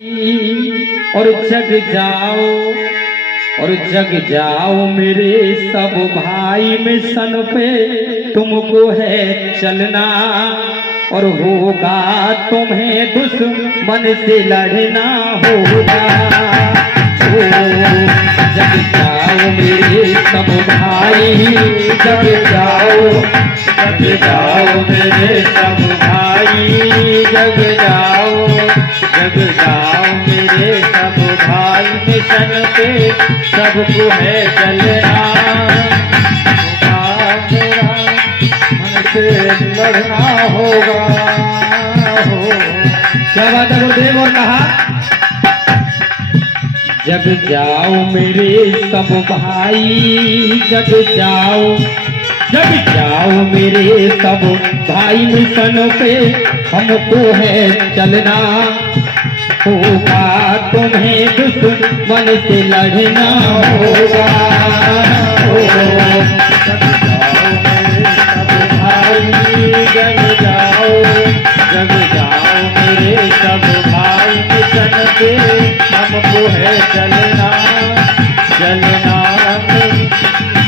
और जग जाओ मेरे सब भाई मिशन पे तुमको है चलना और होगा तुम्हें दुश्मन से लड़ना होगा। जग जाओ मेरे सब भाई, जग जाओ मेरे सब भाई, जग जाओ मेरे सब भाई मिशन पे सबको है चलना, मेरा मन से लड़ना होगा। क्या बात है गुरुदेव। और कहा जग जाओ मेरे सब भाई, जग जाओ मेरे सब भाई मिशन पे हमको है चलना होगा, तुम्हें दुश्मन से लड़ना होगा। जग जाओ मेरे सब भाई, जग जाओ मेरे सब भाई मिशन पे हमको है चलना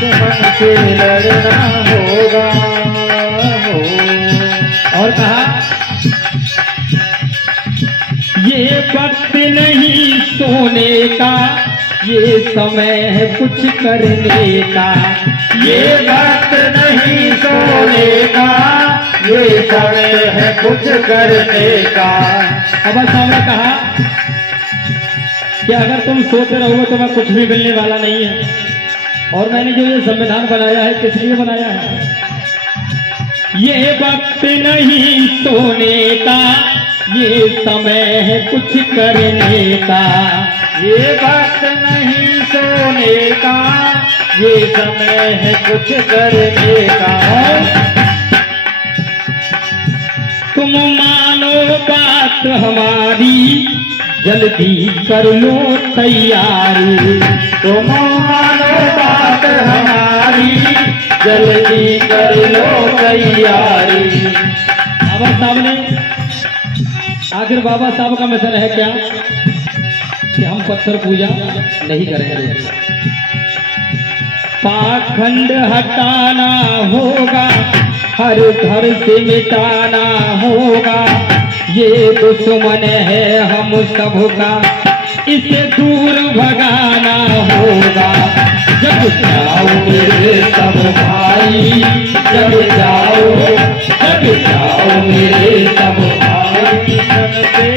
दुश्मन से लड़ना होगा। और कहा ये वक्त नहीं सोने का, ये समय है कुछ करने का। ये वक्त नहीं सोने का, ये समय है कुछ करने का। अब सामने कहा कि अगर तुम सोते रहोगे तो मैं कुछ भी मिलने वाला नहीं है। और मैंने जो ये संविधान बनाया है किस लिए बनाया है? ये वक्त नहीं सोने का, ये समय है कुछ करने का। ये वक्त नहीं सोने का, ये समय है कुछ करने का। तुम मानो बात हमारी, जल्दी कर लो तैयारी। तुम मानो बात हमारी, जल्दी कर लो तैयारी। बाबा साहब ने आखिर बाबा साहब का मिशन है क्या कि हम पत्थर पूजा नहीं करेंगे। पाखंड हटाना होगा, हर घर से मिटाना होगा। ये दुश्मन है हम सबका, इसे दूर भगाना होगा। जग जाओ मेरे सब भाई, जग जाओ मेरे सब भाई मिशन पे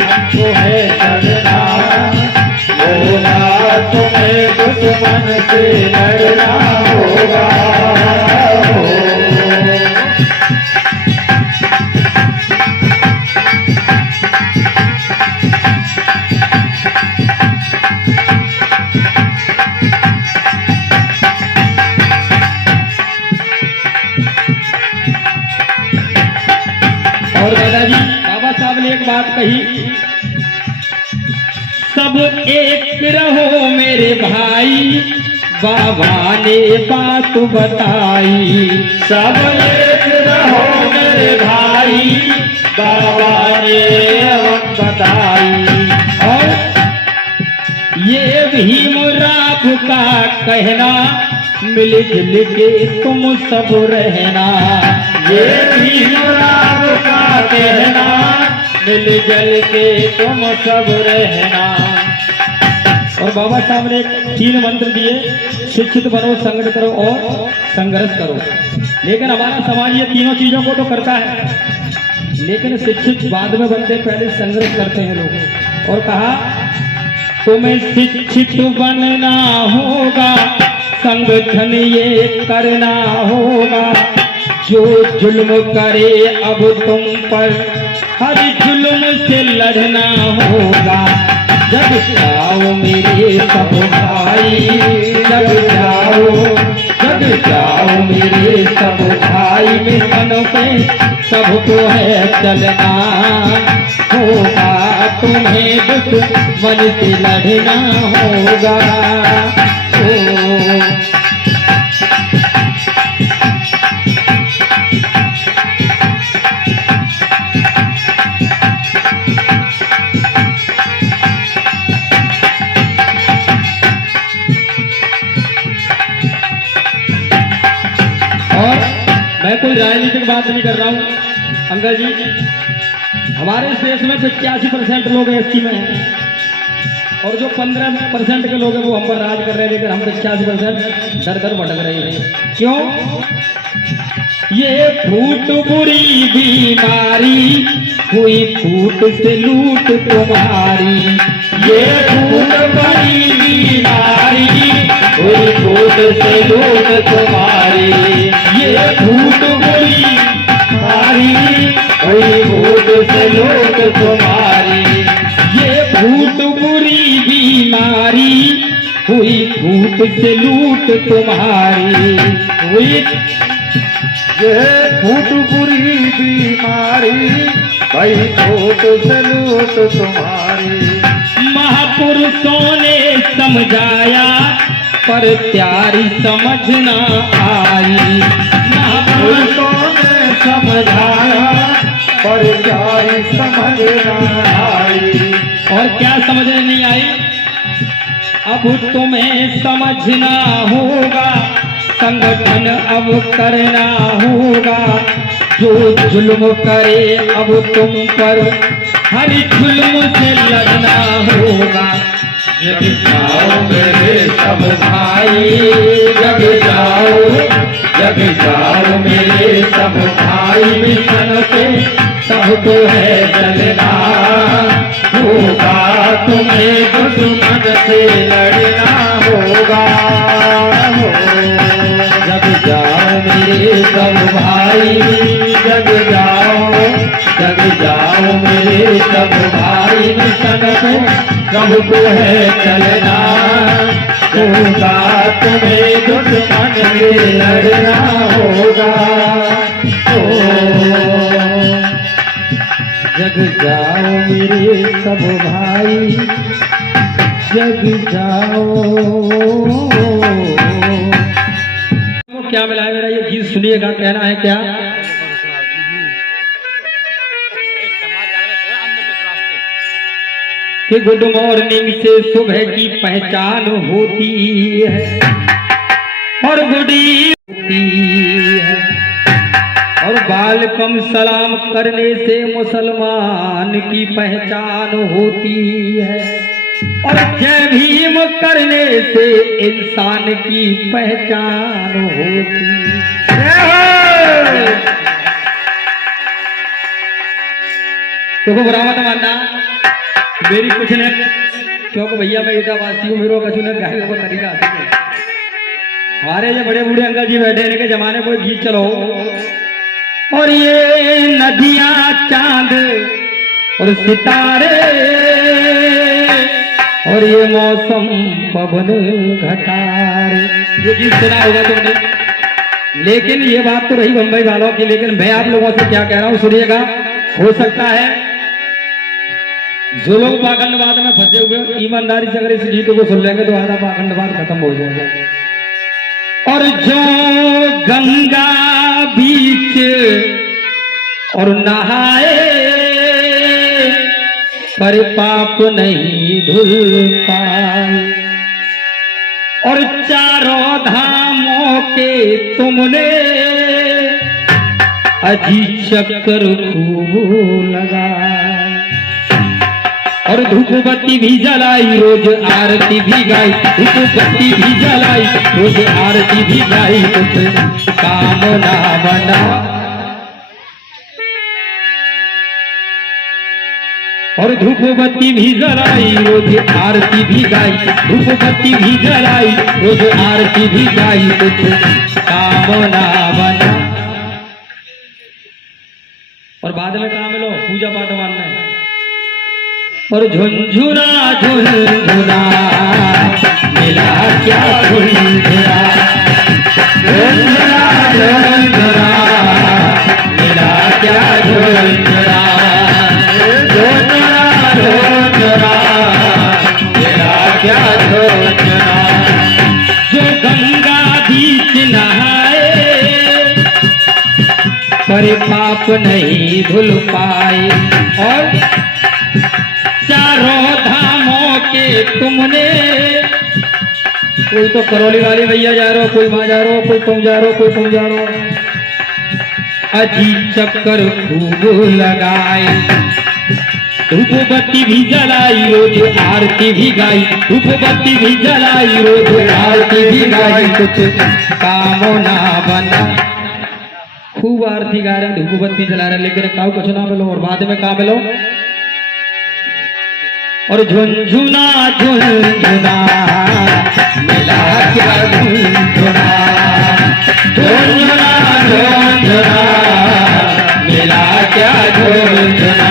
हमको है चलना होगा, तुम्हें दुश्मन से लड़ना होगा। और दादाजी बाबा साहब ने एक बात कही, सब एक रहो मेरे भाई, बाबा ने बात बताई। सब एक रहो मेरे भाई, बाबा ने बताई। और ये भीमराव का कहना, मिलजुल के तुम सब रहना। ये भीमराव का कहना, मिलजुल के तुम सब रहना। और बाबा साहब ने 3 मंत्र दिए, शिक्षित बनो, संगठित करो और संघर्ष करो। लेकिन हमारा समाज ये तीनों चीजों को तो करता है, लेकिन शिक्षित बाद में बनते, पहले संघर्ष करते हैं लोग। और कहा तुम्हें शिक्षित बनना होगा, संगठन ये करना होगा। जो जुल्म करे अब तुम पर, हर जुल्म से लड़ना होगा। जग जाओ मेरे सब भाई, जग जाओ मेरे सब भाई मिशन पे सबको है चलना होगा, तुम्हें दुश्मन से लड़ना होगा। मैं कोई राजनीतिक बात नहीं कर रहा हूँ अंकल जी। हमारे देश में 85% लोग एसटी में हैं और जो 15% के लोग हैं वो हम पर राज कर रहे हैं, लेकिन हम 85% दर दर भटक रहे हैं। क्यों? ये फूट बुरी बीमारी हुई, फूट से लूट तुम्हारी। ये फूट बुरी बीमारी हुई, फूट से लूट तुम्हारी। ये फूट बुरी बीमारी हुई, फूट से लूट तुम्हारी। ये फूट बुरी बीमारी हुई, फूट से लूट तुम्हारी। हुई ये फूट बुरी बीमारी भाई, फूट से लूट तुम्हारी। महापुरुषों ने समझाया पर प्यारी समझ ना आई। महापुरुषों ने समझाया पर प्यारी समझ ना आई। और क्या समझ नहीं आई? अब तुम्हें समझना होगा, संगठन अब करना होगा। जो जुल्म करे अब तुम पर, हर जुल्म से लड़ना होगा। जग जाओ मेरे सब भाई, जग जाओ, जग जाओ मेरे सब भाई। मिशन पे सबको है चलना होगा, तुम्हें दुश्मन से लड़ना होगा। जग जाओ मेरे सब भाई, जग जाओ, जग जाओ मेरे सब भाई। मिशन पे सबको है चलना होगा, तुम्हें दुश्मन से लड़ना होगा। जग जाओ मेरे सब भाई, जग जाओ। क्या मिला है मेरा ये गीत सुनिएगा, कहना है क्या? कि गुड मॉर्निंग से सुबह की पहचान होती है और गुडी होती है, और वालेकुम सलाम करने से मुसलमान की पहचान होती है, और जय भीम करने से इंसान की पहचान होती है। तो बुरा मत मानना मेरी कुछ ने, क्योंकि भैया मैं इटावासी हूँ, मेरे कछु ने गाने को तरीका आता है। हमारे जो बड़े बूढ़े अंकल जी बैठे इनके जमाने कोई गीत चलो, और ये नदियां चांद और सितारे, और ये मौसम पवन घटारे, ये गीत सुना होगा तुमने। लेकिन ये बात तो रही बम्बई वालों की, लेकिन मैं आप लोगों से क्या कह रहा हूँ सुनिएगा। हो सकता है जो लोग पाखंडवाद में फंसे हुए, ईमानदारी से अगर इस गीत को सुन लेंगे तो आधा पाखंडवाद खत्म हो जाएगा। और जो गंगा बीच और नहाए, पर पाप नहीं धुल पाए, और चारों धामों के तुमने अजी चक्कर खूब लगाए, और धूप बत्ती भी जलाई रोज आरती भी गाई, धूप बत्ती भी जलाई रोज आरती भी गाई, कुछ काम ना बना। और धूप बत्ती भी जलाई रोज आरती भी गाई, धूप बत्ती भी जलाई रोज आरती भी गाई, कुछ काम ना बना। और बाद में काम लो पूजा पाठ मानना है। और झुंझुना झुंझुना मिला क्या झुंझुना, झुंझुना झुंझुना मिला क्या झुंझुना, झुंझुना झुंझुना मिला क्या झुंझुना। जो गंगा बीच नहाए पर पाप नहीं धुल पाए, और चारों धामों के तुमने, कोई तो करौली वाली भैया जा रहे हो, कोई वहां जा रहे हो, कोई तुम जा रहे हो, कोई तुम जा रहे हो, अजी चक्कर खूब लगाए, धूप बत्ती भी जलाई रोज आरती भी गाई, धूप बत्ती भी जलाई रोज आरती भी गाई, कुछ कामो ना बना। खूब आरती गा रहे, धूप बत्ती जला रहे, लेकिन काऊ कुछ ना मिलो। और बाद में का मिलो? और झुनझुना झुनझुना मिला क्या झुनझुना, झुनझुना झुनझुना मिला क्या झुनझुना,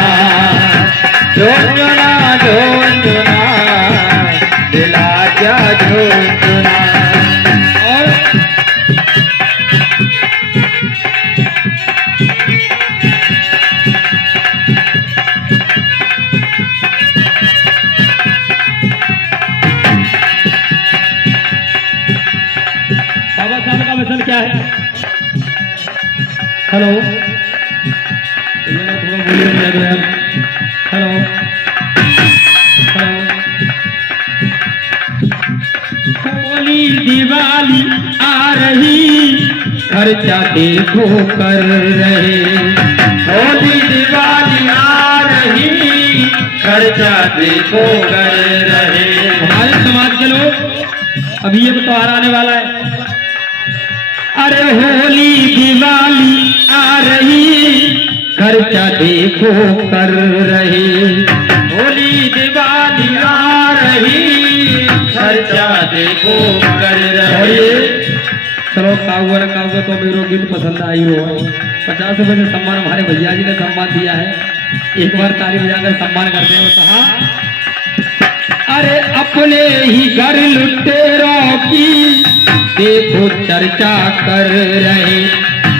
झुनझुना झुनझुना मिला क्या झुनझुना। और बाबा साहब का मिशन क्या है? हेलो, थोड़ा बोलिए यार। Hello hello. होली दिवाली आ रही, खर्चा देखो कर रहे, होली दिवाली आ रही, खर्चा देखो कर रहे। हमारे समाज के लोग अभी ये त्योहार आने वाला है, अरे होली दिवाली आ रही, खर्चा देखो कर रहे, होली दिवाली आ रही, खर्चा देखो कर रहे। चलो काउआ तो मेरे गीत पसंद आई हो। 50 रुपए से सम्मान हमारे भैया जी ने सम्मान दिया है, एक बार ताली बजाकर सम्मान करते हैं। और कहा, अरे अपने ही घर लुटेरों की देखो चर्चा कर रहे,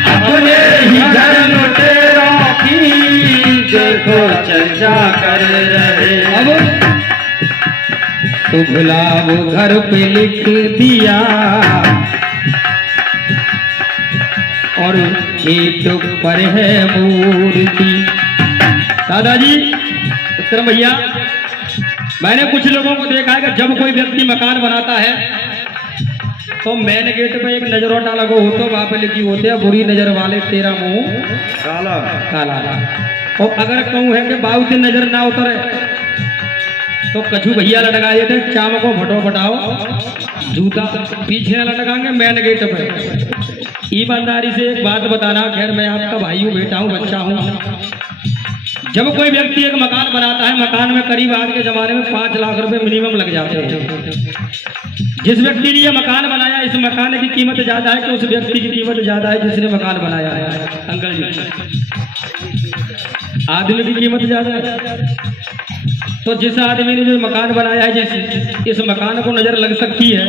अपने ही घर लुटेरों की देखो चर्चा कर रहे। अब तो गुलाब घर पे लिख दिया और खेत पर है मूर्ति। दादाजी उत्तरम भैया, मैंने कुछ लोगों को देखा है कि जब कोई व्यक्ति मकान बनाता है तो मेन गेट पे एक नजरोटा लगो हो, तो वहां पे लिखी होते है, बुरी नजर वाले तेरा मुंह काला काला। और अगर कहूँ है कि बाबू से नजर ना उतरे तो कछू भैया लटकाए थे, चाम को भटो भटाओ, जूता पीछे लटकाएंगे मेन गेट पे। ईमानदारी से एक बात बताना, खैर मैं आपका भाई हूँ, बेटा हूँ, बच्चा हूँ। जब कोई व्यक्ति एक मकान बनाता है, मकान में करीब आज के जमाने में 5 लाख रुपए मिनिमम लग जाते हैं। जिस व्यक्ति ने ये मकान बनाया, इस मकान की कीमत ज्यादा है कि उस व्यक्ति की कीमत ज्यादा है जिसने मकान बनाया है? अंकल जी, आदमी की कीमत ज्यादा है। तो जिस आदमी ने जो मकान बनाया है, इस मकान को नजर लग सकती है,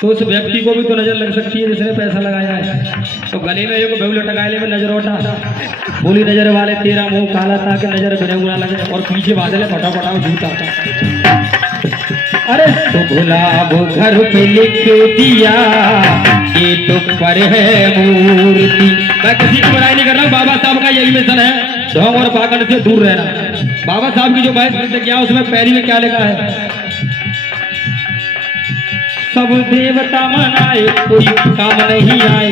तो उस व्यक्ति को भी तो नजर लग सकती है जिसने पैसा लगाया है। तो गले में एक बेवल टकाले में नजर उठा, बोली नजर वाले तेरा मुंह काला था कि नजर बिना हुआ लगे, और पीछे बादल है फटा फटा जूता। अरे तो गुलाब घर पे लिख दिया, ये तो पर है मूर्ति। मैं किसी की बुराई नहीं कर रहा हूँ, बाबा साहब का यही मिशन है, ढोंग और पाखंड से दूर रहना। बाबा साहब की जो 22 प्रतिज्ञा, उसमें पहली में क्या लिखा है? सब देवता मनाए कोई काम नहीं आए।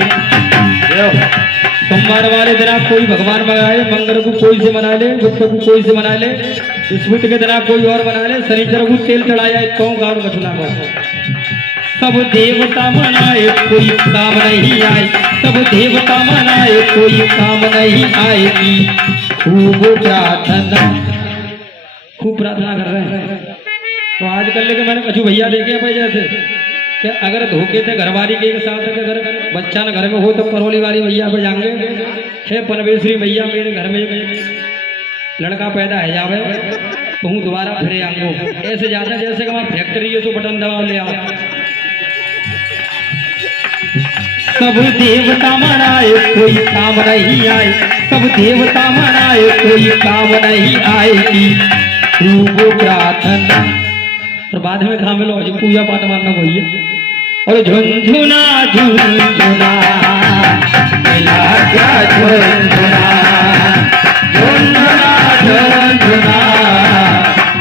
सोमवार वाले दिन कोई भगवान मनाए, मंगल को कोई से मना ले, बुध को कोई से मना ले, बृहस्पति के दिन कोई और मना ले, शनिचर को तेल चढ़ाया तो गाँव कछुना को। सब देवता मनाए कोई काम नहीं आए, सब देवता मनाए कोई काम नहीं आएगी। खूब प्रार्थना कर रहे हैं। तो आजकल लेके मैंने कछु भैया देखे भाई, जैसे कि अगर धोखे थे घरवाली के एक साथ, अगर बच्चा न घर में हो तो करौली वाली भैया पे जाएंगे, हे परमेश्वरी भैया मेरे घर में लड़का पैदा है जावे तो हूँ दोबारा फिरे आऊंगो। ऐसे जाता जैसे कि वहाँ फैक्ट्री है, तो बटन दबा ले आओ। सब देवता मनाए कोई काम नहीं आए, सब देवता मनाए कोई काम नहीं आएगी। खूब प्रार्थना, और बाद में काम लो जो पूजा पाठ मानना वही है। और झुनझुना झुनझुना मिला क्या झुनझुना, झुनझुना झुनझुना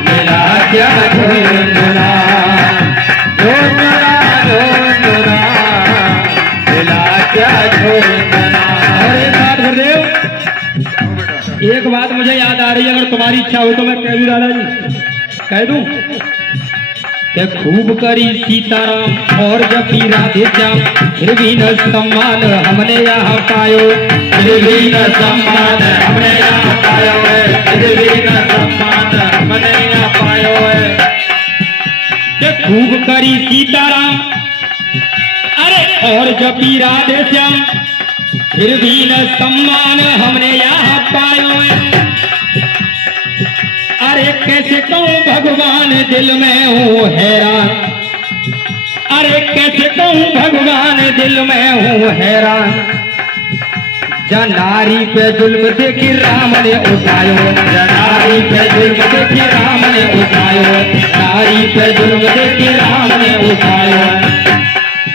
मिला क्या झुनझुना, झुनझुना झुनझुना मिला क्या झुनझुना। इच्छा हो तो मैं कह दूं दादाजी, कह दूं कि खूब करी सीताराम और जपी राधे श्याम, फिर भी न सम्मान हमने यहाँ पायो, फिर भी न सम्मान हमने यहाँ पायो है, फिर भी न सम्मान हमने यहाँ पायो है। कि खूब करी सीताराम अरे और जपी राधे श्याम, फिर भी न सम्मान हमने यहाँ पायो है। अरे कैसे कहूँ भगवान दिल में हूँ हैरान, अरे कैसे कहूँ भगवान दिल में हूँ हैरान, जनारी पे जुल्म देखी राम ने उठायो, जनारी पे जुल्म देखी राम ने उठायो, नारी पे जुल्म देखी राम ने उठायो।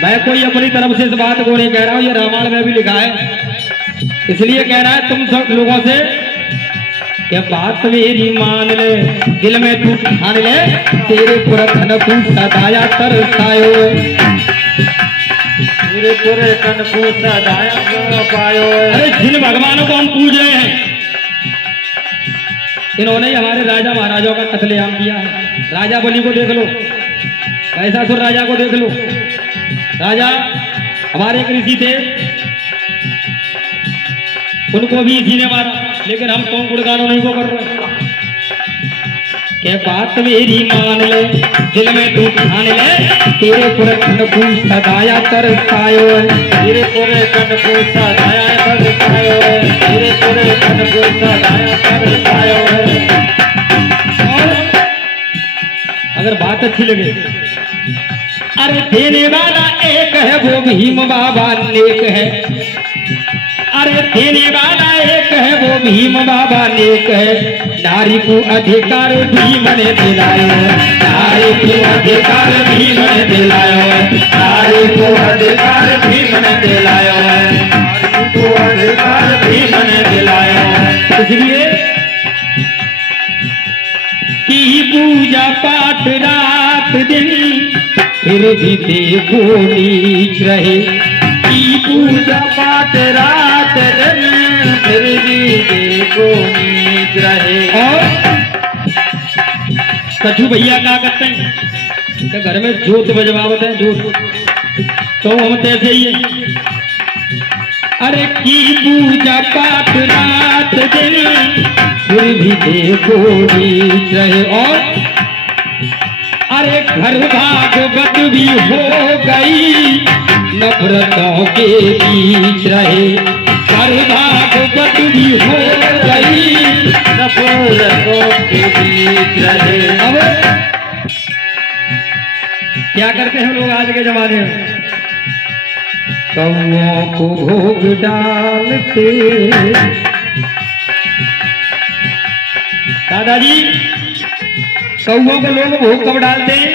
मैं कोई अपनी तरफ से इस बात को नहीं कह रहा हूँ, ये रामायण में भी लिखा है, इसलिए कह रहा है तुम सब लोगों से कि बात मेरी मान ले, दिल में तू ठान ले, तेरे पुरखन तू सदाया तरसायो, तेरे पुरखन तू सदाया पायो। अरे जिन भगवानों को हम पूज रहे हैं, इन्होंने ही हमारे राजा महाराजाओं का कत्लेआम किया है। राजा बलि को देख लो, महिषासुर राजा को देख लो। राजा हमारे एक ऋषि थे, उनको भी इसी ने मारा, लेकिन हम कौन गुणगानों नहीं को कर रहे। के बात मेरी मान ले, दिल में तू ठान ले, तेरे पुरखन को सदाया तरसायो, तेरे पुरखन को सदाया तरसायो, तेरे पुरखन को सदाया तरसायो। और अगर बात अच्छी लगे, अरे देने वाला एक है वो भीम बाबा नेक है, अरे देने वाला एक है वो भीम बाबा नेक है, नारी को अधिकार भीम ने दिलायो, नारी को अधिकार भीम ने दिलायो, नारी को अधिकार भीम ने दिलायो, नारी को अधिकार भीम ने दिलायो। इसलिए की पूजा पाठ रात दिन, फिर भी देखो नीच रहे, की पूजा पाठ रात दिन, फिर भी देखो नीच रहे। और कछु भैया क्या करते हैं कि घर में जोत बजवावत है, जोत तो हम तैसे ही है। अरे की पूजा पाठ रात दिन, फिर भी देखो नीच रहे। और अरे घर भागवत भी हो गई, नफरतों के बीच रहे, घर भागवत भी हो गई, नफरतों के बीच रहे। अब क्या करते हैं लोग आज के जमाने में, कौओं को भोग डालते। दादाजी कौओं को लोग भोग कब डालते हैं?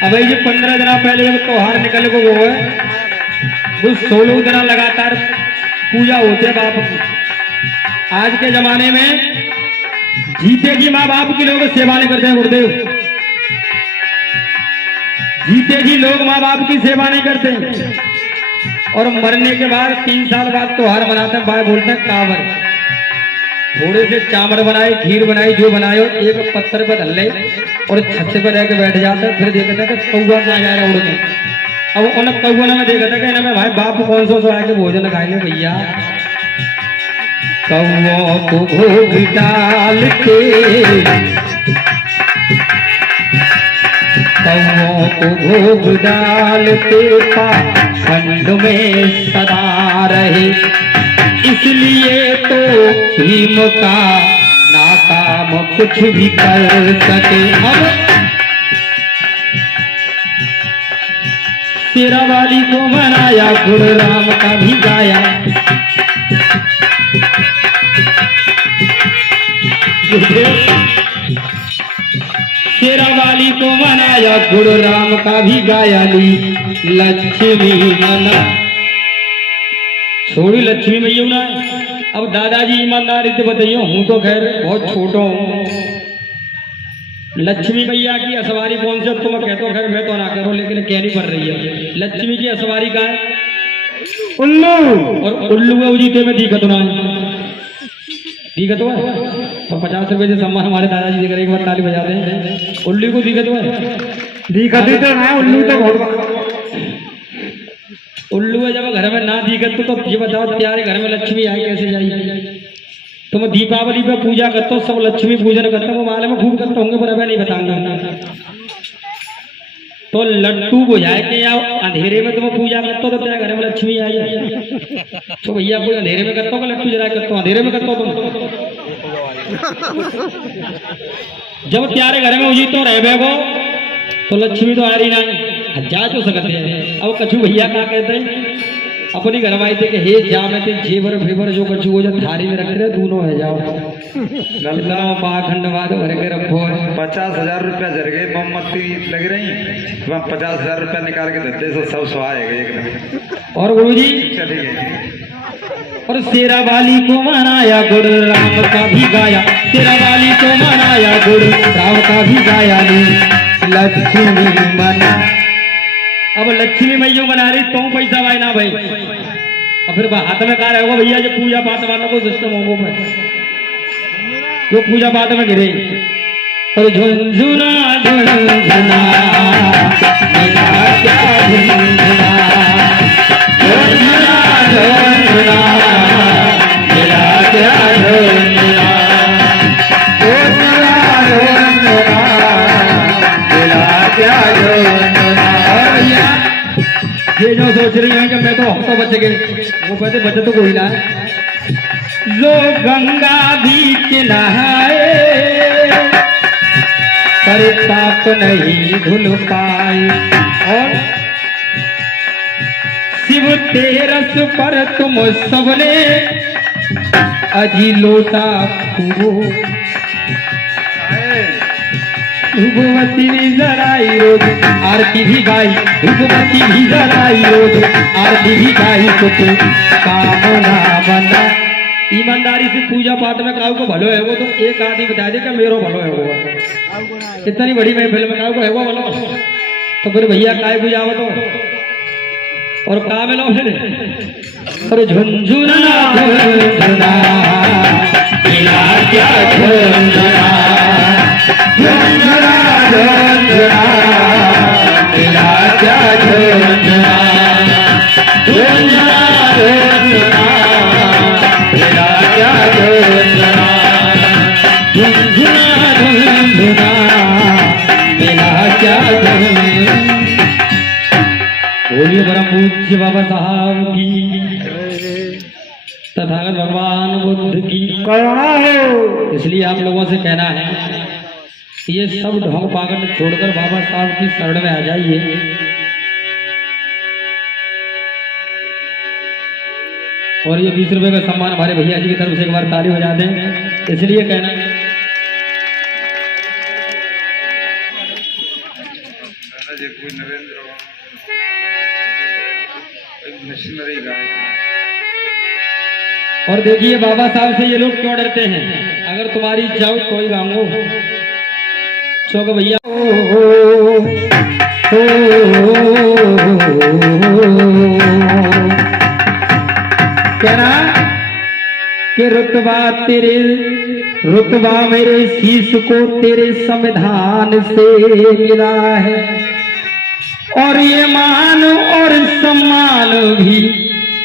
अब ये 15 दिन पहले जब त्योहार निकल को वो है, वो 16 दिन लगातार पूजा होती है बाप की। आज के जमाने में जीते जी माँ बाप की लोग सेवा नहीं करते हैं गुरुदेव, जीते जी लोग माँ बाप की सेवा नहीं करते, और मरने के बाद 3 साल बाद त्योहार मनाते हैं, भाई बोलते हैं कांवर। थोड़े से चावल बनाए, खीर बनाई, जो बनाए एक पत्थर पर धल ले और छत पर रह के बैठ जाता है, फिर देखता है कि कौआ कहाँ जा रहा है उड़ के। अब उन कौआ ने देखा था कि ना भाई बाप कौन सा आके भोजन खाए ले भैया। कौओं को भोग डालते, कौओं को भोग डालते, पाखंड में सदा रहे, इसलिए तो भीम का नाकाम कुछ भी कर सके। अब शेरा वाली को मनाया, गुण राम का भी गाया, शेरा वाली को मनाया, गुण राम का भी गाया, ली लक्ष्मी मना छोड़ी लक्ष्मी मैया ना। अब दादाजी ईमानदारी से बताइए, हूँ तो खैर बहुत छोटा हूँ, लक्ष्मी मैया की असवारी कौन से, तो मैं कहता हूँ खैर मैं तो ना करूँ, लेकिन कहनी पड़ रही है। लक्ष्मी की असवारी का है उल्लू, और उल्लू है जीते में दिखत ना दिक्कत हुआ तो 50 रुपए से सम्मान हमारे दादाजी देकर एक बार ताली बजा दें। उल्लू को दिक्कत हुआ, दिक्कत ही तो ना, उल्लू तो बहुत उल्लू है जब घर में ना दिक्कत तो ये बताओ तुम्हारे घर में लक्ष्मी आई कैसे जाएगी? तुम दीपावली पे पूजा करते हो, सब लक्ष्मी पूजन करते हो, माले में खूब करते होंगे पर अभी नहीं बताऊंगा। तो लट्टू बुझाए के या अंधेरे में तुम पूजा करते हो तो तेरे घर में लक्ष्मी आई है। तो भैया कोई अंधेरे में करते हो कि लट्टू जरा करते हो? अंधेरे में करते हो तुम। जब तुम्हारे घर में उजी तो रह गो तो लक्ष्मी तो आ रही ना, जा तो सकते हैं। अब कछु भैया क्या कहते हैं अपनी घर में थे कि हे जा में थे जेवर फेवर जो कछु हो जो थारी में रख रहे दोनों है जाओ गलना पाखंड बाद भर के रखो। 50,000 रुपया जर गए, मोमबत्ती लग रही, वहाँ 50,000 रुपया निकाल के देते तो सब सुहाएगा एकदम। और गुरु जी चली गई। और शेरा वाली को मनाया गुड़ राम का भी गाया, शेरा वाली को मनाया गुड़ राम का भी गाया नी लक्ष्मी मना। अब लक्ष्मी मैया बना रही तो पैसा भाई ना भाई, और फिर हाथ में कहा रहेगा भैया जो पूजा पाठ वाला को सिस्टम होगा जो पूजा पाठ में गिरे। और झुनझुना झुनझुना मेरा क्या झुनझुना, झुनझुना झुनझुना मेरा क्या झुनझुना, झुनझुना झुनझुना मेरा क्या झुनझुना। ये जो सोच रही है कि मैं तो हफ्ता बच गए, वो कहते बचे तो कोई ना है। जो गंगा बीच नहाए पर पाप नहीं धुल पाए, और शिव तेरस पर तुम सबने अजी लोटा खूबो, धूपवती भी जराई रोज आरती भी गाई, धूपवती भी जराई रोज आरती भी गाई, कुछ कामना बंदा। ईमानदारी से पूजा पाठ में काऊ को भलो है वो तो एक आदमी बता दे कि मेरो भलो है वो, इतनी बड़ी महफिल में काऊ को है वो भलो, तो फिर भैया काय बुझाओ तो और का मिलो और झुनझुना झुनझुना मेरा क्या झुनझुना, झुनझुना झुनझुना मेरा क्या झुनझुना, झुनझुना झुनझुना मेरा क्या झुनझुना, झुनझुना झुनझुना मेरा क्या झुनझुना। बोलिए परम पूज्य बाबा साहब की, तथागत भगवान बुद्ध की करुणा हो। इसलिए आप लोगों से कहना है ये सब ढोंग पागल छोड़कर बाबा साहब की शरण में आ जाइए। और ये 20 रुपए का सम्मान हमारे भैया जी की तरफ से एक बार ताली बजा दें। इसलिए कहना और देखिए बाबा साहब से ये लोग क्यों डरते हैं। अगर तुम्हारी इच्छा हो कोई गाऊंगो चौक भैया कहना कि रुतबा मेरे शीश को तेरे संविधान से मिला है, और ये मान और सम्मान भी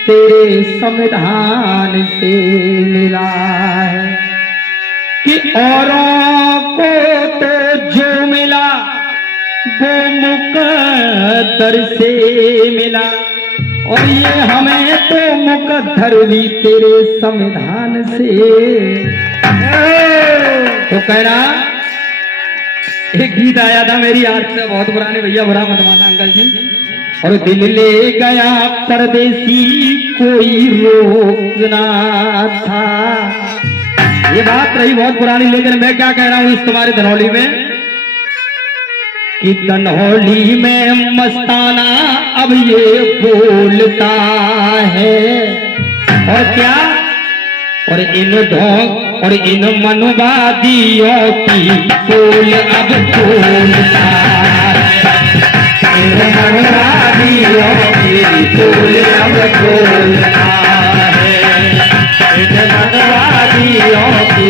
तेरे संविधान से मिला है, कि औरों को तो जो मिला वो मुकद्दर से मिला, और ये हमें तो मुकद्दर भी तेरे संविधान से। तो कहना एक गीत आया था मेरी याद से, बहुत पुराने भैया बुरा मत माना अंकल जी। और दिल ले गया परदेसी कोई रोकना था, ये बात रही बहुत पुरानी, लेकिन मैं क्या कह रहा हूं इस तुम्हारे धनौली में कि धनौली में मस्ताना अब ये बोलता है, और क्या और इन ढोंग और इन मनवादियों की बोल अब बोलता है, इन मनवादियों की बोल अब बोलता है, इन मनवादियों की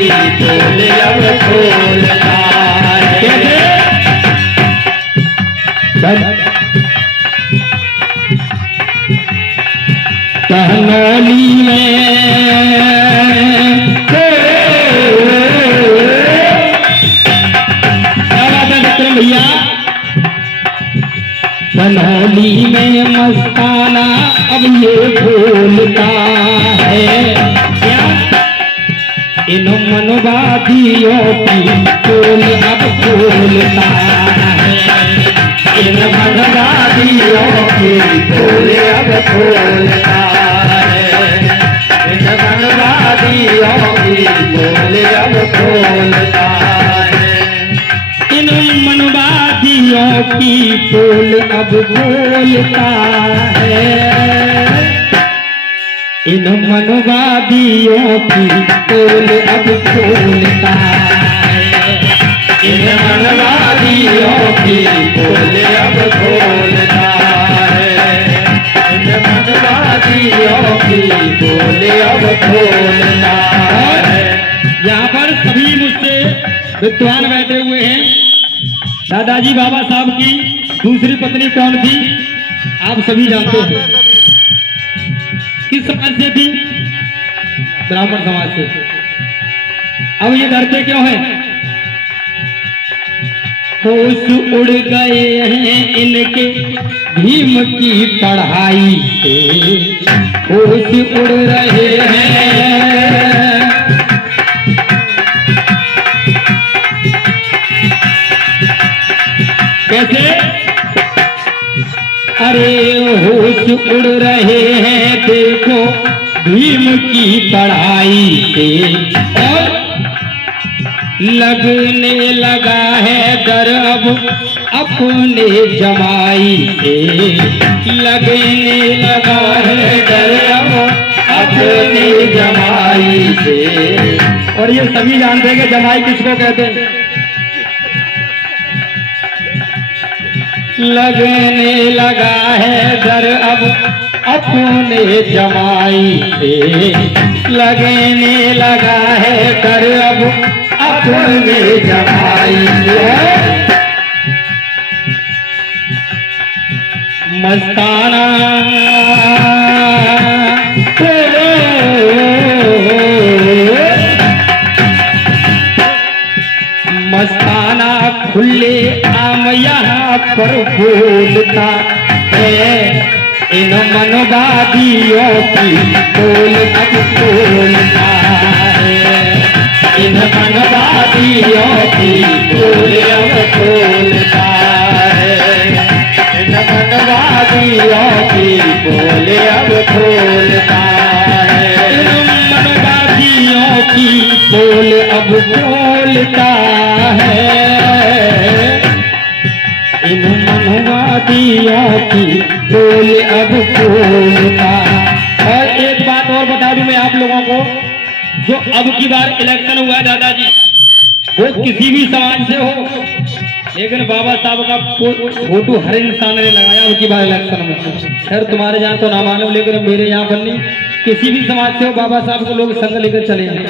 मस्ताना अब ये बोलता है क्या, इन मनवादियों की पोल अब खोलता है, इन मनवादियों की पोल अब खोलता है, इन मनवादियों की पोल अब खोलता है, इन मनवादियों की पोल अब खोलता है, इन मनवादियों की पोल अब खोलता है, इन मनवादियों की पोल अब खोलता है, इन मनवादियों की पोल अब खोलता है। यहाँ पर सभी मुझसे विद्वान बैठे हुए हैं। दादाजी बाबा साहब की दूसरी पत्नी कौन थी आप सभी जानते हैं, किस समाज से थी, ब्राह्मण समाज से। अब ये डरते क्यों हैं, होश उड़ गए हैं इनके भीम की पढ़ाई से, होश उड़ रहे हैं, कैसे, अरे होश उड़ रहे हैं देखो भीम की पढ़ाई से, और लगने लगा है डर अब अपने जमाई से, लगने लगा है डर अब अपने जमाई से। और ये सभी जानते हैं कि जमाई किसको कहते हैं, लगने लगा है डर अब अपने जमाई से, लगने लगा है डर अब अपने जमाई से। मस्ताना मस्ताना खुले आम यहाँ पर बोलता है, इन मनवादियों की पोल अब खोलता है, इन मनवादियों की पोल अब खोलता है, इन मनवादियों की पोल अब खोलता है, इन मनवादियों की पोल अब खोलता है, इन मनवादियों की पोल अब खोलता। और एक बात और बता दूं मैं आप लोगों को, जो अब की बार इलेक्शन हुआ है दादाजी, वो किसी भी समाज से हो, लेकिन बाबा साहब का फोटो हर इंसान ने लगाया अब की बार इलेक्शन में। खैर तुम्हारे यहाँ तो ना मालूम, लेकिन मेरे यहाँ पर नहीं, किसी भी समाज से हो बाबा साहब को लोग संग लेकर चले हैं।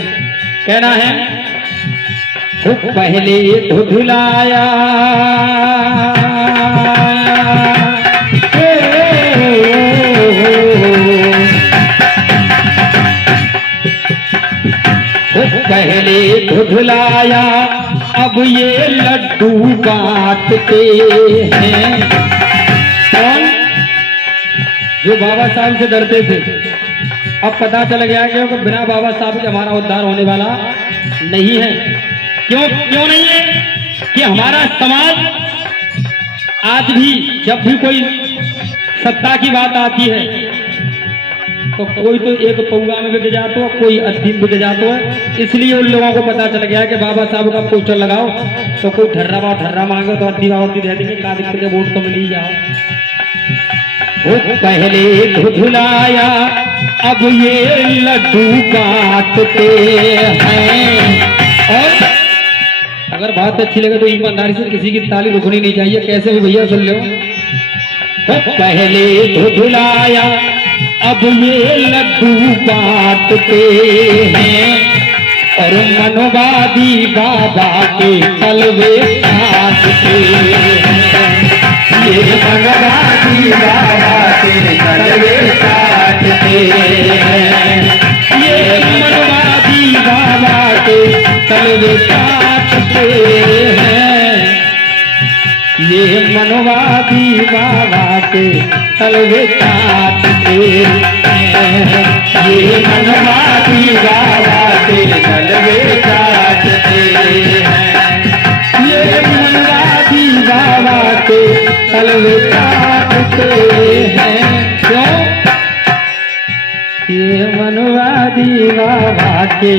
कहना है पहले धुलाया पहले धुलाया अब ये लड्डू बांटते हैं। कौन? जो बाबा साहब से डरते थे, अब पता चल गया कि बिना बाबा साहब के हमारा उद्धार होने वाला नहीं है। क्यों नहीं है? कि हमारा समाज आज भी जब भी कोई सत्ता की बात आती है तो कोई तो एक पौगा में बिक जाता है, कोई अद्धी में बिक जाता है। इसलिए उन लोगों को पता चल गया कि बाबा साहब का पोस्टर लगाओ तो कोई ठर्रा मांगे तो अद्धी दे देंगे, का दिक्कत के वोट तो मिल ही जाओ। वो पहले धुलाया अब ये लड्डू काटते हैं। और अगर बात अच्छी लगे तो ईमानदारी से किसी की ताली रुकनी नहीं चाहिए, कैसे भी भैया सुन लो। पहले धुलाया अब ये लड्डू बांटते हैं और मनवादी बाबा के तलवे काटते हैं। ये मनवादी बाबा के तलवे काटते हैं, ये मनवादी बाबा के तलवे काटते हैं, ये मनवादी बाबा के तलवे काटते हैं, ये मनवादी बाबा के तलवे काटते हैं, ये मनवादी बाबा के तलवे काटते हैं। क्यों? ये मनवादी बाबा के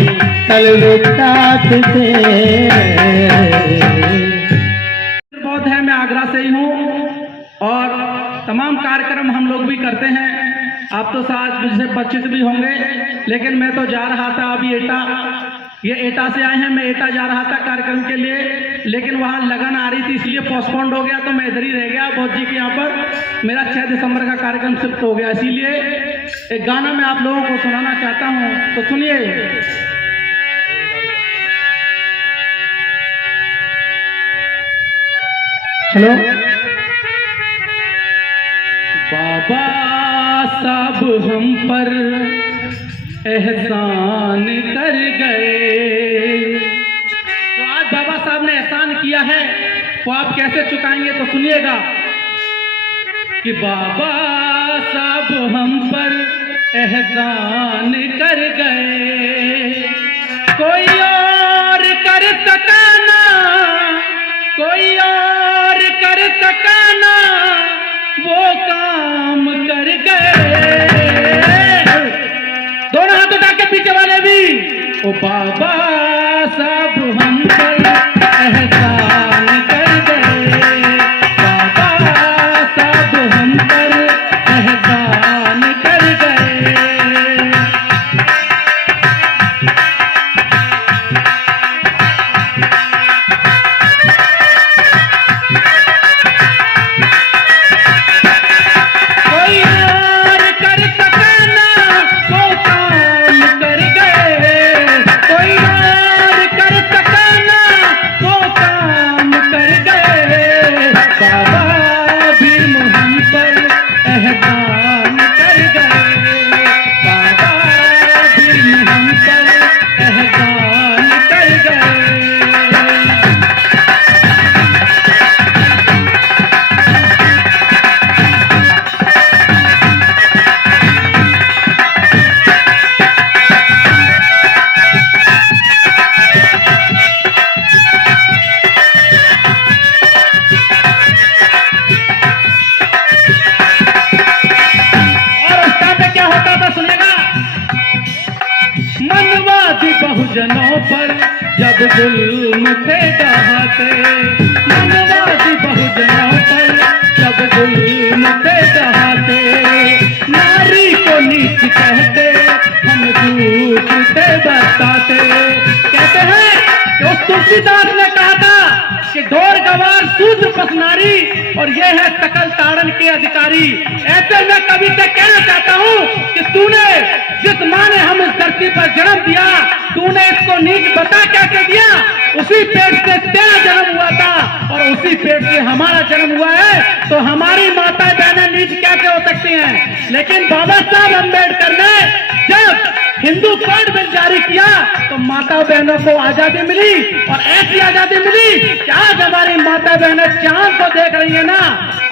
तलवे काटते बहुत है। मैं आगरा से ही हूँ और तमाम कार्यक्रम हम लोग भी करते हैं। आप तो साथ मुझसे परिचित भी होंगे, लेकिन मैं तो जा रहा था अभी एटा, ये एटा से आए हैं, मैं एटा जा रहा था कार्यक्रम के लिए, लेकिन वहाँ लगन आ रही थी इसलिए पोस्टपोन्ड हो गया, तो मैं इधर ही रह गया। बौद्ध जी के यहाँ पर मेरा 6 दिसंबर का कार्यक्रम शिफ्ट हो गया, इसीलिए एक गाना मैं आप लोगों को सुनाना चाहता हूँ, तो सुनिए। हेलो। बाबा साहब हम पर एहसान कर गए, तो आज बाबा साहब ने एहसान किया है, तो आप कैसे चुकाएंगे, तो सुनिएगा कि बाबा साहब हम पर एहसान कर गए, कोई और कर सका ना, कोई और कर सका ना, वो काम कर गए। दोनों हाथ उठा के पीछे वाले भी। ओ बाबा साहब हम पर एहसान कर गए, बाबा साहब हम पर एहसान कर गए। बहुजनों पर जब जुल्म थे ढहाते, मनवादी बहुजनों पर जब जुल्म थे ढहाते, नारी को नीच कहते हम झूठ से बताते। कहते हैं कि उस तुलसीदास ने कहा था कि ढोर गवार शूद्र पसनारी और ये है सकल ताड़न के अधिकारी। ऐसे में कवि से कहना चाहता हूँ कि तूने जिस माँ ने हम इस धरती पर जन्म दिया, तूने इसको नीच बता कैसे दिया? उसी पेट से तेरा जन्म हुआ था और उसी पेट से हमारा जन्म हुआ है, तो हमारी माता बहनें नीच कैसे हो सकती हैं? लेकिन बाबा साहब अम्बेडकर ने जब हिंदू कोड बिल जारी किया तो माता बहनों को आजादी मिली, और ऐसी आजादी मिली कि आज हमारी माता बहनें चांद को देख रही है ना।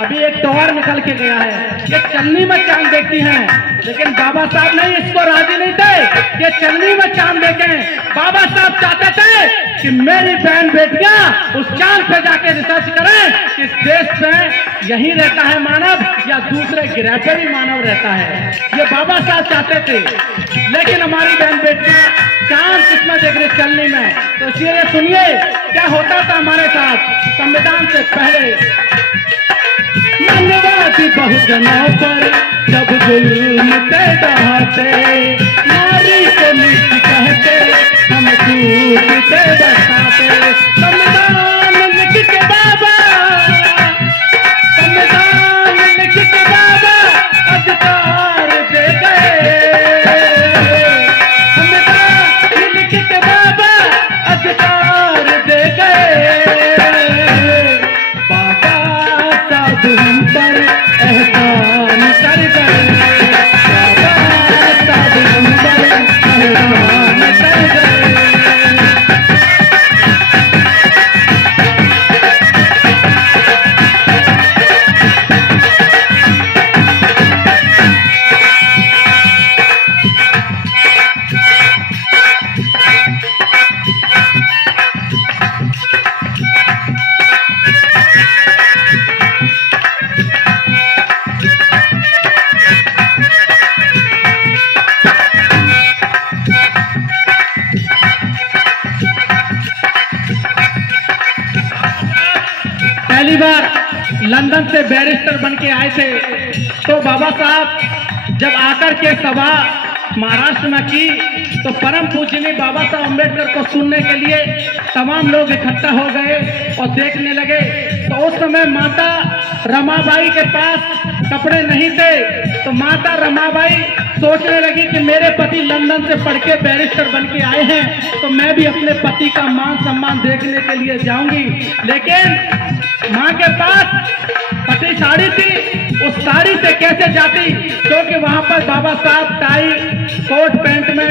अभी एक त्योहार निकल के गया है, ये चलनी में चांद देखती हैं, लेकिन बाबा साहब नहीं इसको राजी नहीं थे कि चलनी में चांद देखें। बाबा साहब चाहते थे कि मेरी बहन बेटियां उस चांद पे जाके रिसर्च करें कि इस देश में यही रहता है मानव या दूसरे ग्रह पे भी मानव रहता है। ये बाबा साहब चाहते थे, लेकिन हमारी बहन बेटियां चांद किसमें देख रही? चलनी में। तो इसलिए सुनिए क्या होता था हमारे साथ संविधान से पहले। मनवादी बहुजनों पर जब जुल्म थे ढहाते, नारी को नीच कहते हम झूठ से बताते। संविधान लिख के बाबा, संविधान लिख के बाबा अधिकार दे गए, संविधान लिख के बाबा अधिकार दे गए। बाबा साहब हम पर एहसान कर गए, बाबा साहब हम पर एहसान कर गए। पहली बार लंदन से बैरिस्टर बन के आए थे, तो बाबा साहब जब आकर के सभा महाराष्ट्र में की, तो परम पूजनीय बाबा साहब अम्बेडकर को सुनने के लिए तमाम लोग इकट्ठा हो गए और देखने लगे। तो उस समय माता रमाबाई के पास कपड़े नहीं थे, तो माता रमाबाई सोचने लगी कि मेरे पति लंदन से पढ़ के बैरिस्टर बन के आए हैं, तो मैं भी अपने पति का मान सम्मान देखने के लिए जाऊंगी। लेकिन माँ के पास पति साड़ी थी, उस साड़ी से कैसे जाती, क्योंकि वहां पर बाबा साहब टाई कोट पैंट में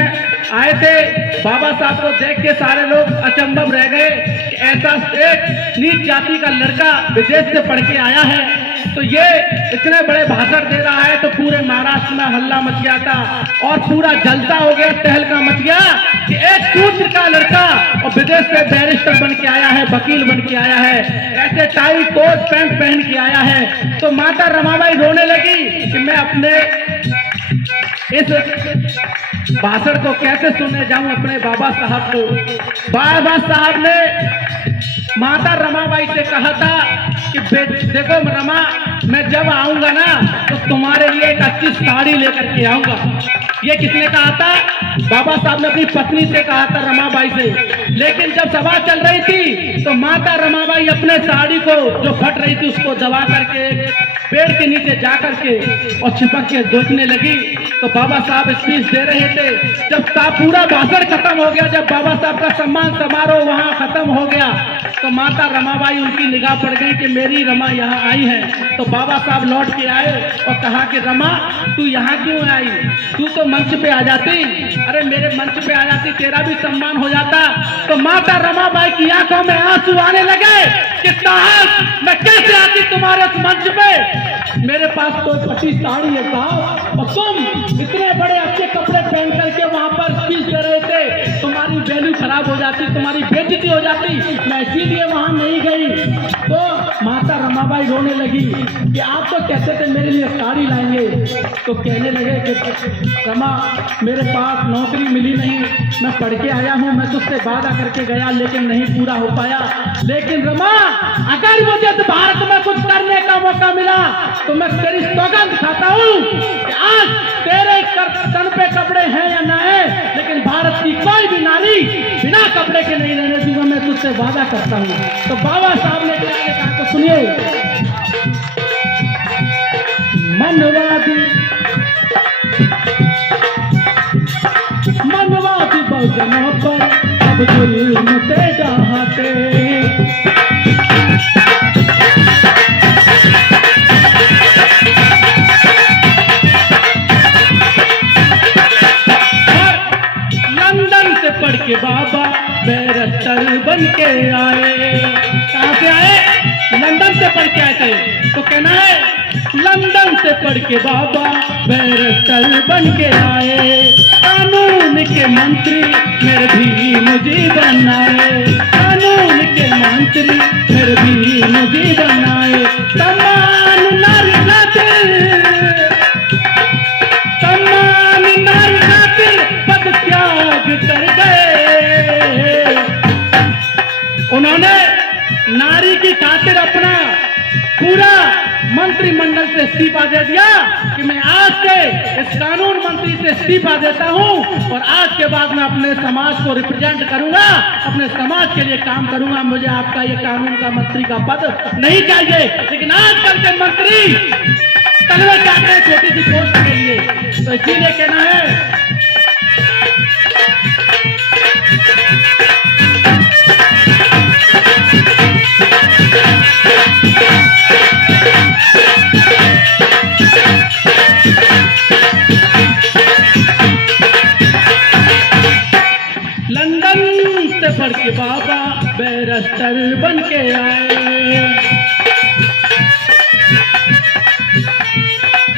आए थे। बाबा साहब को देख के सारे लोग अचंभव रह गए कि ऐसा एक नीच जाति का लड़का विदेश से पढ़ के आया है, तो ये इतने बड़े भाषण दे रहा है। तो पूरे महाराष्ट्र में हल्ला मच गया था और पूरा जलसा हो गया, तहलका मच गया कि एक शूद्र का लड़का और विदेश से बैरिस्टर बन के आया है, वकील बन के आया है, ऐसे टाई कोट पैंट पहन के आया है। तो माता रमाबाई रोने लगी कि मैं अपने इस भाषण को कैसे सुनने जाऊं अपने बाबा साहब को। बाबा साहब ने माता रमाबाई से कहा था कि देखो रमा, मैं जब आऊंगा ना तो तुम्हारे लिए एक अच्छी साड़ी लेकर के आऊंगा। ये किसने कहा था? बाबा साहब ने अपनी पत्नी से कहा था, रमाबाई से। लेकिन जब सभा चल रही थी तो माता रमाबाई अपने साड़ी को जो फट रही थी उसको दबा करके पेड़ के नीचे जा करके और छिपक के देखने लगी। तो बाबा साहब स्पीच दे रहे थे। जब पूरा भाषण खत्म हो गया, जब बाबा साहब का सम्मान समारोह वहां खत्म हो गया, तो माता रमाबाई उनकी निगाह पड़ गई कि मेरी रमा यहाँ आई है। तो बाबा साहब लौट के आए और कहा कि रमा, तू यहाँ क्यों आई? तू तो मंच पे आ जाती। अरे मेरे मंच पे आ जाती, तेरा भी सम्मान हो जाता। तो माता रमाबाई की आंखों में आंसू आने लगे कि साहब, मैं कैसे आती तुम्हारे उस मंच पे? मेरे पास तो पति साड़ी है साहब, और तुम इतने बड़े अच्छे कपड़े पहन करके वहां पर स्पीच दे रहे थे, तुम्हारी वैल्यू खराब हो जाती, तुम्हारी बेइज्जती हो जाती, मैं इसीलिए वहां नहीं गई। तो माता रमाबाई रोने लगी कि आप तो कहते थे मेरे लिए साड़ी लाएंगे। तो कहने लगे कि रमा, मेरे पास नौकरी मिली नहीं, मैं पढ़ के आया हूँ, मैं तुझसे वादा करके गया लेकिन नहीं पूरा हो पाया। लेकिन रमा, अगर मुझे भारत में कुछ करने का मौका मिला तो मैं तेरी सौगंध खाता हूँ कि आज तेरे तन पे कपड़े हैं या ना है, लेकिन भारत की कोई भी नारी बिना कपड़े के नहीं रहने दूंगा, मैं तुझसे वादा करता हूँ। तो बाबा साहब ने क्या कहा, तो सुनिए। मनवादी बहुजनों पर अब जुल्म से डहाते, पढ़ के बाबा बैरिस्टर बन के आए। कहाँ से आए? लंदन से पढ़ के आए थे। तो कहना है, लंदन से पढ़ के बाबा बैरिस्टर बन के आए, कानून के मंत्री मेरे भी मुझे बनाए, कानून के मंत्री मेरे भी मुझे बनाए, सम्मान नारी खातिर, सम्मान नारी खातिर पद त्याग कर गए। उन्होंने नारी की खातिर अपना पूरा मंत्रिमंडल से इस्तीफा दे दिया कि मैं आज से इस कानून मंत्री से इस्तीफा देता हूं और आज के बाद मैं अपने समाज को रिप्रेजेंट करूंगा, अपने समाज के लिए काम करूंगा। मुझे आपका ये कानून का मंत्री का पद नहीं चाहिए। लेकिन आजकल के मंत्री तगड़े जाते हैं छोटी सी पोस्ट के लिए। तो इसीलिए कहना है, लंदन से पढ़ के बाबा बैरिस्टर बन के आए,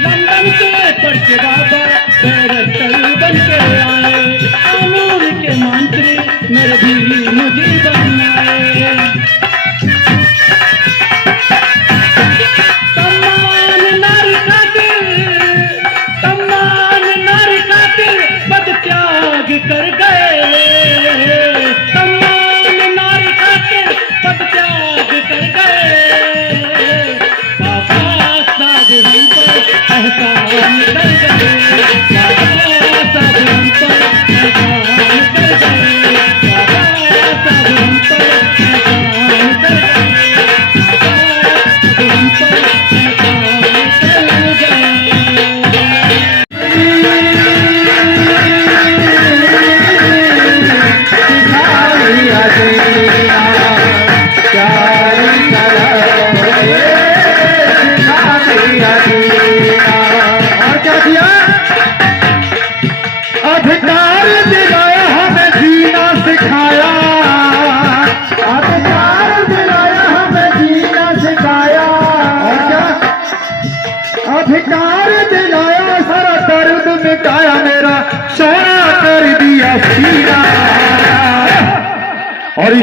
लंदन से पढ़ के बाबा बैरिस्टर बन के आए, कानून के मंत्री मेरे भी मुझे बनाए,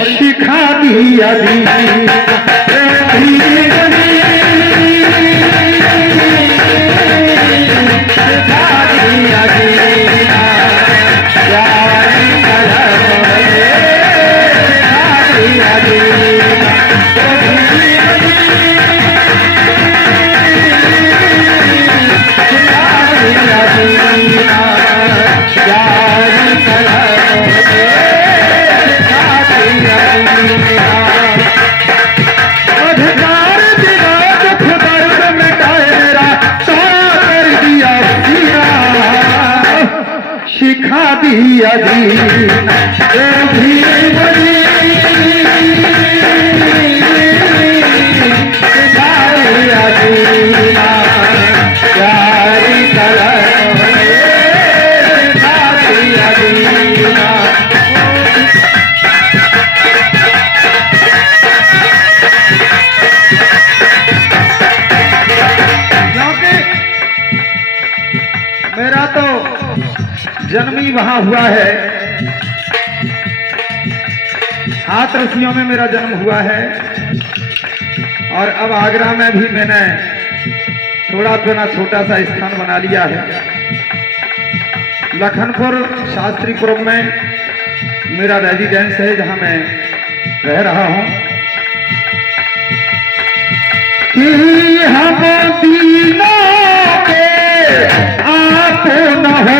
सिखा दिया दीना सिखा दिया दीना मेरा तो जन्म ही वहां हुआ है, हाथरसियों में मेरा जन्म हुआ है। और अब आगरा में भी मैंने थोड़ा अपना छोटा सा स्थान बना लिया है। लखनपुर शास्त्रीपुर में मेरा रेजिडेंस है, जहां मैं रह रहा हूं। कि हम तीनों के आप न हो,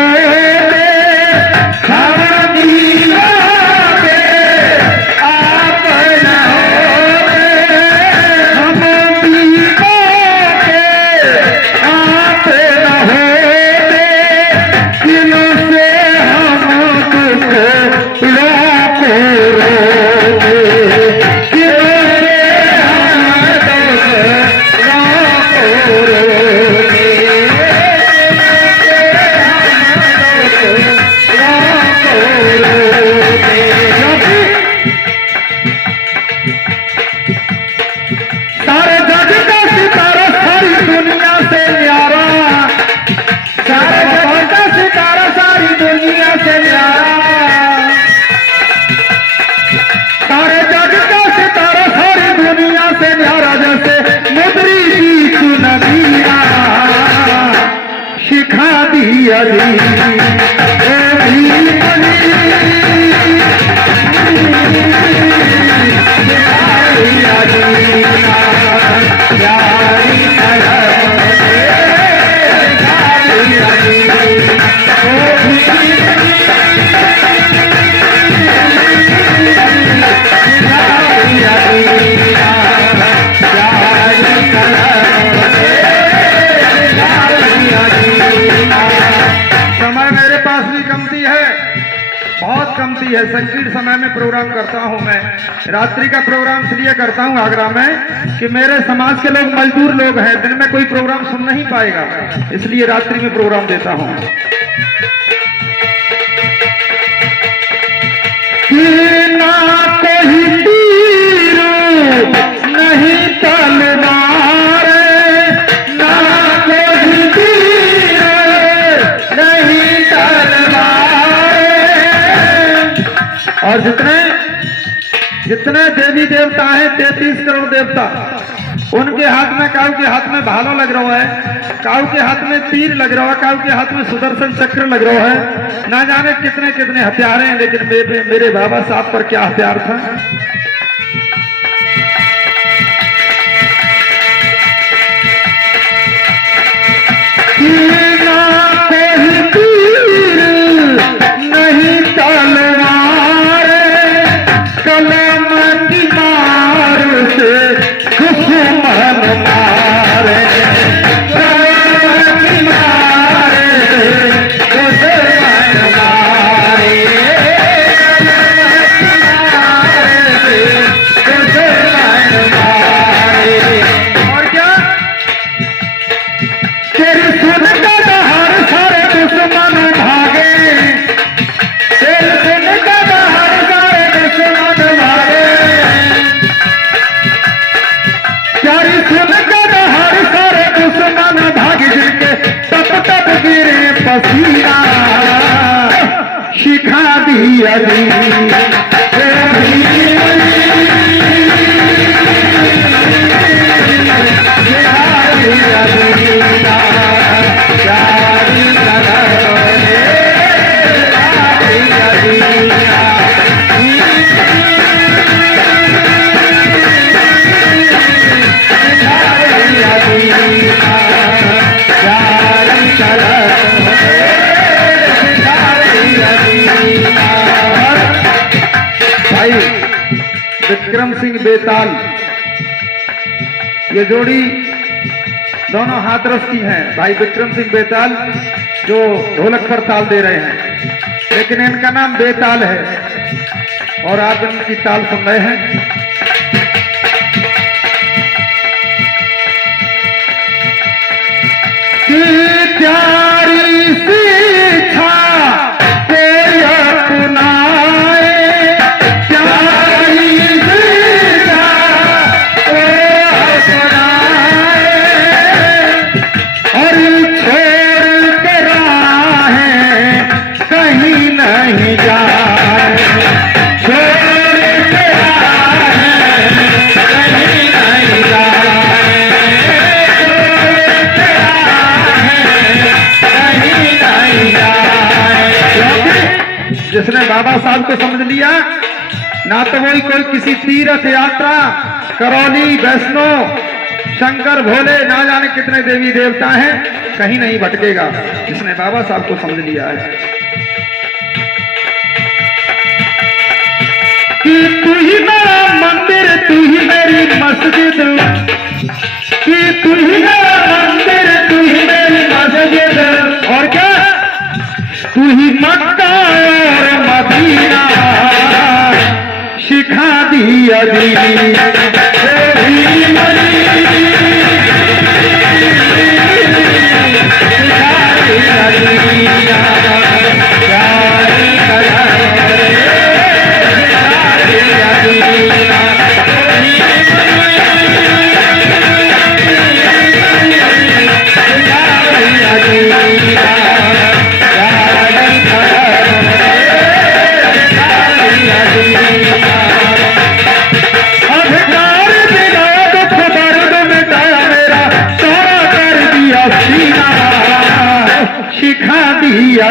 सिखा दिया बहुत कमती है। संकीर्ण समय में प्रोग्राम करता हूं मैं। रात्रि का प्रोग्राम इसलिए करता हूं आगरा में कि मेरे समाज के लोग मजदूर लोग हैं, दिन में कोई प्रोग्राम सुन नहीं पाएगा, इसलिए रात्रि में प्रोग्राम देता हूं। ना कोई तीर नहीं तलवार, ना कोई तीर नहीं तलवार। और जितने देवी देवता हैं, 33 करोड़ देवता, उनके हाथ में, काऊ के हाथ में भालो लग रहा है, काऊ के हाथ में तीर लग रहा है, काऊ के हाथ में सुदर्शन चक्र लग रहा है। ना जाने कितने कितने हथियार हैं, लेकिन मेरे बाबा साहब पर क्या हथियार था। नहीं तलवार, कलम की मार से दुश्मन मारे, कलम की मार से दुश्मन मारे, कलम की मार से दुश्मन मारे। और क्या तेरी सुन का दहाड़ सारे दुश्मन भागे, पसीना सिखा दिया दी। बेताल, ये जोड़ी दोनों हाथरस की हैं। भाई विक्रम सिंह बेताल जो ढोलक पर ताल दे रहे हैं, लेकिन इनका नाम बेताल है और आप इनकी ताल सुन रहे हैं। प्यारी शिक्षा कोई अपनाए, प्यारी शिक्षा कोई अपनाए, और छोड़ के राहें कहीं नहीं जाए, छोड़ के राहें कहीं नहीं जाए, जिसने बाबा साहब को समझ लिया, ना तो वही कोई किसी तीर्थ यात्रा, करौली, वैष्णो, शंकर, भोले, ना जाने कितने देवी देवता हैं, कहीं नहीं भटकेगा जिसने बाबा साहब को समझ लिया है। कि तू ही मेरा मंदिर, तू ही मेरी मस्जिद, कि तू ही मेरा मंदिर, तू ही मेरी मस्जिद, और क्या तू ही मक्का और मदीना सिखा दिया सिखा दिया सिखा दिया